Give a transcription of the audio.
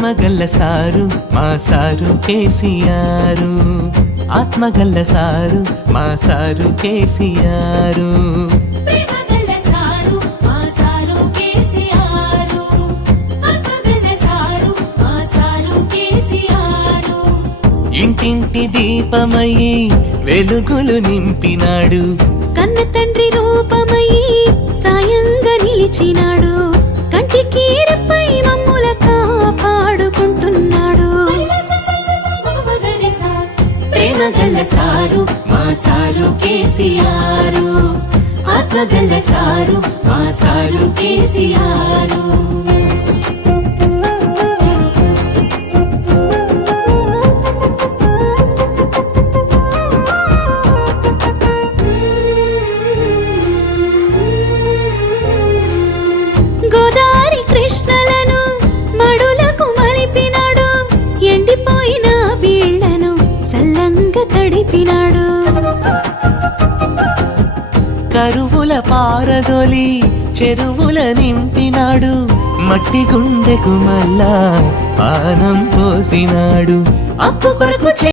ప్రేమగల్ల sir మా sir KCR, ఆత్మగల్ల sir మా sir KCR. ఇంటింటి దీపమయ్యి వెలుగులు నింపినాడు, కన్న తండ్రి రూపమయ్యి సాయంగా నిలిచినాడు, కంటికి రెప్పై మమ్ముల కాపాడుకుంటున్నాడు. ప్రేమగల్ల సారు మా సారు కేసీఆర్, ఆత్మగల్ల సారు మా సారు కేసీఆర్. గోదారి కృష్ణలను మడులకు మలిపినాడు, ఎండిపోయిన బీళ్లను సల్లంగా తడిపినాడు. కరువుల పారదొలి చెరువుల నింపినాడు, మట్టి గుండెకు మళ్ళా పానం పోసినాడు. అప్పు కొరకు